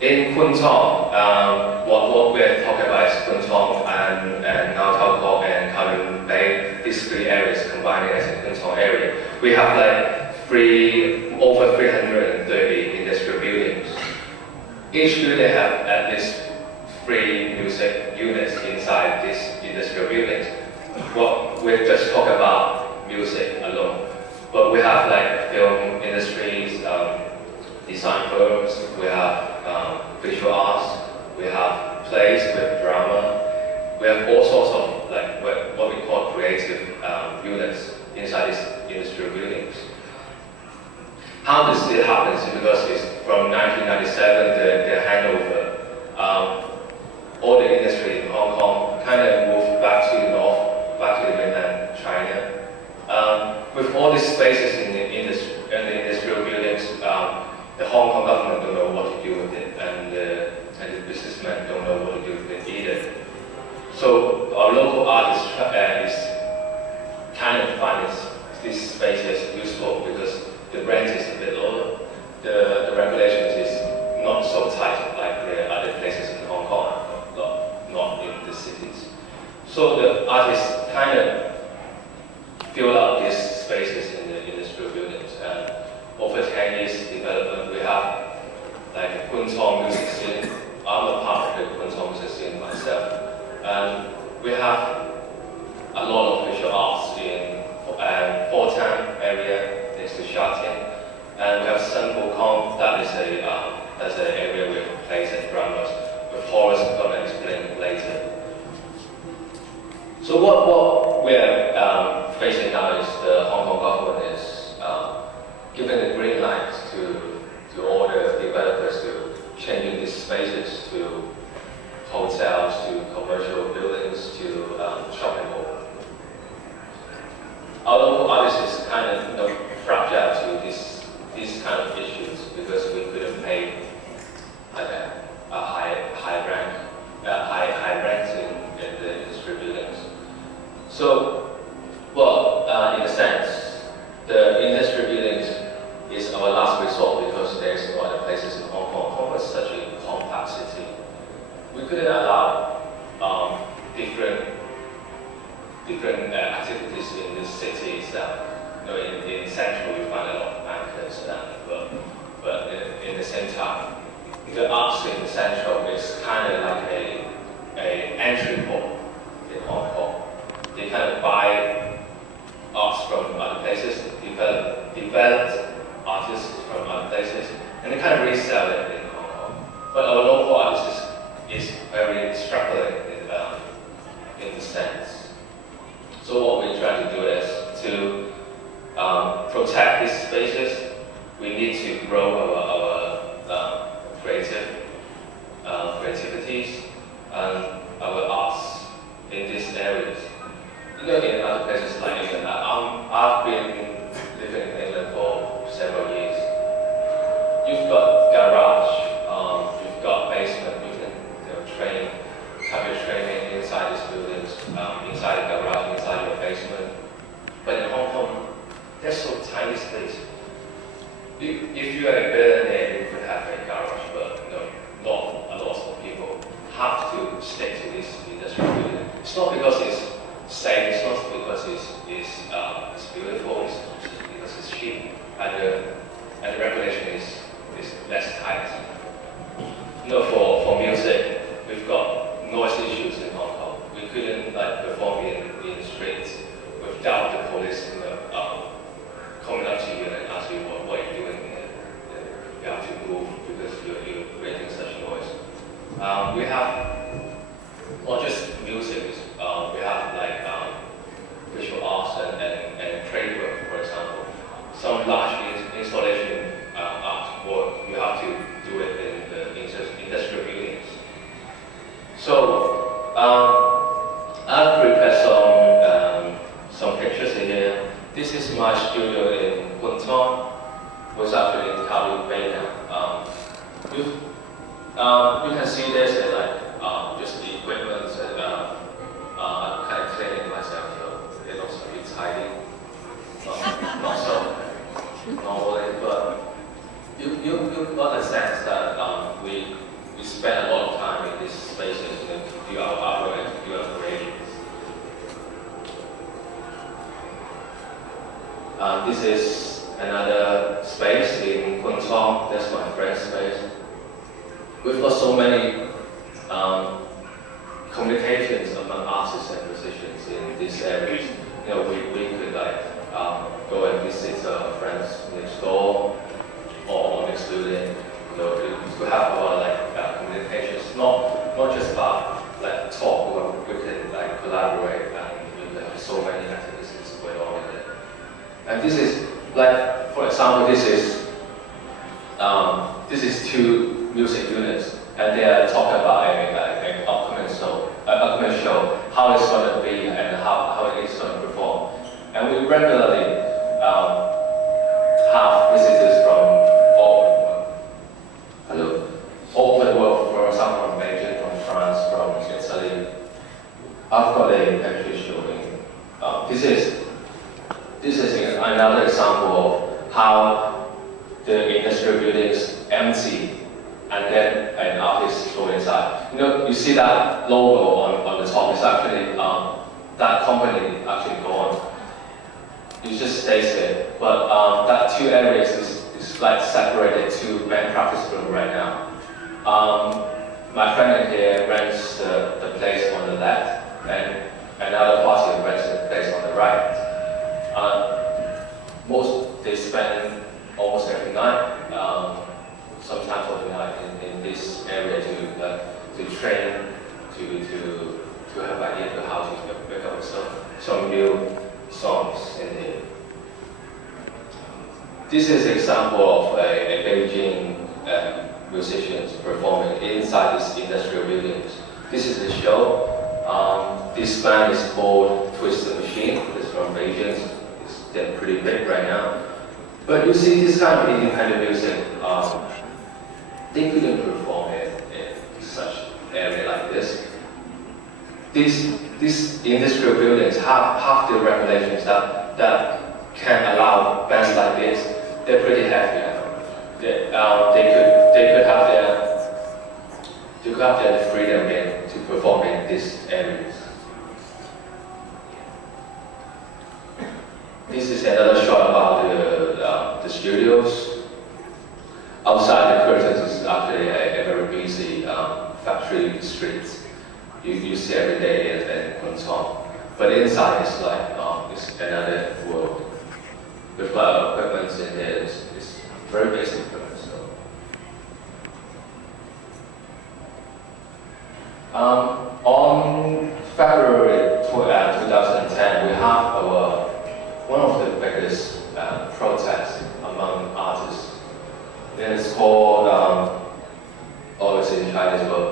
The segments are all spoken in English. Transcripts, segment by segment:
In Kuntong, what we're talking about is Kuntong and Ngau Tau Kok and Kowloon Bay, these three areas combining as a Kuntong area. We have like over 330 industrial buildings. Each building have at least 3 music units inside these industrial buildings. Well, we're just talking about music alone, but we have like film industries, design firms, we have visual arts, we have plays with drama, we have all sorts of like what we call creative units inside these industrial buildings. How this did happen is because it's from 1997, the handover, all the industry in Hong Kong kind of moved back to the north, back to the mainland China. With all these spaces in the industrial buildings, the Hong Kong government don't know what to do with it, and the businessmen don't know what to do with it either. So our local artists is kind of find these spaces useful because the rent is a bit lower, the regulations is not so tight like the other places in Hong Kong, not in the cities. So the artists kind of fill out these spaces in the industrial buildings. And over 10 years development, we have like a Kuntong music scene. I'm a part of the Kuntong music scene myself. And we have a lot of visual arts in Fortan area next to Sha Tin. And we have Sun Wu Kong, that's an area with plays and dramas, with Horace going to explain later. So what we're facing now is the Hong Kong government is giving the green light to all the developers to changing these spaces to hotels, to commercial buildings, to shopping mall. Our local artists is kind of fragile to these kind of issues because we couldn't pay like a high rent in the industry buildings. So, well, in a sense, the industry buildings is our last resort because there's no other places in Hong Kong. Hong Kong is such a compact city. We couldn't allow different activities in the city itself. In Central you find a lot of bankers, but in the same time, the arts in Central is kind of like a entry point in Hong Kong. They kind of buy arts from other places, developed artists from other places, and they kind of resell it in Hong Kong. But our local artists is very struggling in the sense. So what we're trying to do is to protect these spaces. We need to grow our creativities and our arts in these areas. In other places like England, I've been living in England for several years. You've got garage, you've got basement, you can have your training inside these buildings, inside the garage, inside your basement. But in Hong Kong, there's so tiny space. If you are a billionaire, you could have a garage, but not a lot of people have to stick to this industrial building. It's not because it's safe, it's not because it's beautiful, it's because it's cheap, and the regulation is less tight. For music, we've got noise issues in Hong Kong. We couldn't perform in the streets without the police coming up to you and ask you what you're doing. You have to move because you're creating such noise. We have not just music. We have visual arts and trade work, for example. Some large installation artwork, you have to do it in the industrial buildings. So I've prepared some pictures here. This is my studio in Kuntong, which is actually in Kowloon Bay now. You can see there's just the equipment and I'm kind of cleaning myself, so it looks a bit tidy. Not so normally, but you got a sense that we This is another space in Kuntong. That's my friend's space. We've got so many communications among artists and musicians in this area. You know, we could like go and visit friends next door or next building. You know, to have our like communications, not just about like talk. We can like collaborate, and there are so many activities going on in there. And this is like, for example, this is two music units, and they are talking about an upcoming show, how it's going to be and how it is going to perform. And we regularly have visitors from all over the world, for example, from Belgium, from France, from Italy. I've got a picture showing. This is another example of how the industrial buildings empty, and then an artist go inside. You know, you see that logo on the top is actually that company actually gone. It just stays there. But that two areas is like separated to band practice room right now. My friend in here rents the place on the left, and another party rents the place on the right. They spend almost every night, sometimes overnight in this area to train, to have idea of how to make up some new songs in here. This is an example of a Beijing musicians performing inside these industrial buildings. This is the show. This band is called Twisted Machine. It's from Beijing. They're pretty big right now. But you see, this kind of independent music, they couldn't perform in such area like this. These industrial buildings have the regulations that can allow bands like this. They're pretty heavy. They could have their freedom to perform in these areas. This is another shot about the studios. Outside the curtains is actually a very busy factory street. You see every day in Kuntong. But inside is like it's another world. With a lot of equipment in there. It's very basic equipment. On February 2010, we have one of the biggest protests among artists. And it's called, obviously in Chinese, but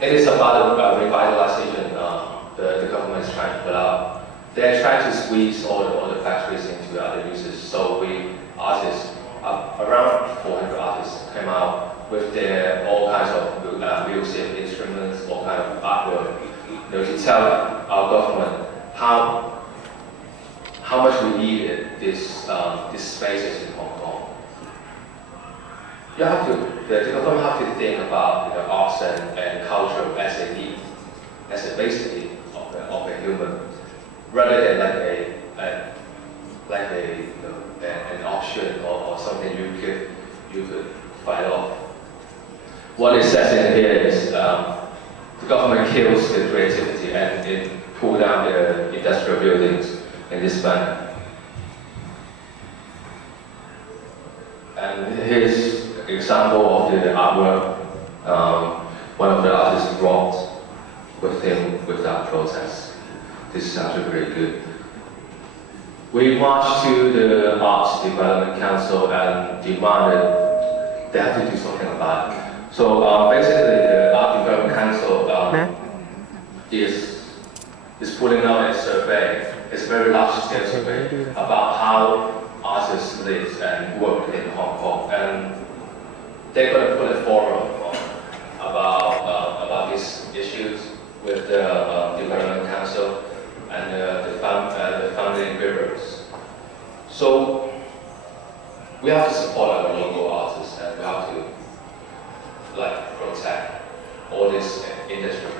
it is about the revitalization the government is trying to put out. They're trying to squeeze all the factories into other uses. So we artists, around 400 artists, came out with all kinds of music instruments, all kinds of artwork, to tell our government how much we needed these spaces in Hong Kong. The government have to think about arts and culture as a need, as a basic need of a human, rather than an option or something you could fight off. What it says in here is the government kills the creativity and it pulls down the industrial buildings in this manner. And here's an example of the artwork one of the artists brought with him with that protest. This is actually very good. We marched to the Arts Development Council and demanded they have to do something about it. So basically the Art Development Council is putting out a survey. It's a very large scale survey about how artists live and work in Hong Kong. And they're going to put a forum about these issues with the Development Council and the funding givers. So we have to support our local artists and we have to protect all these industrial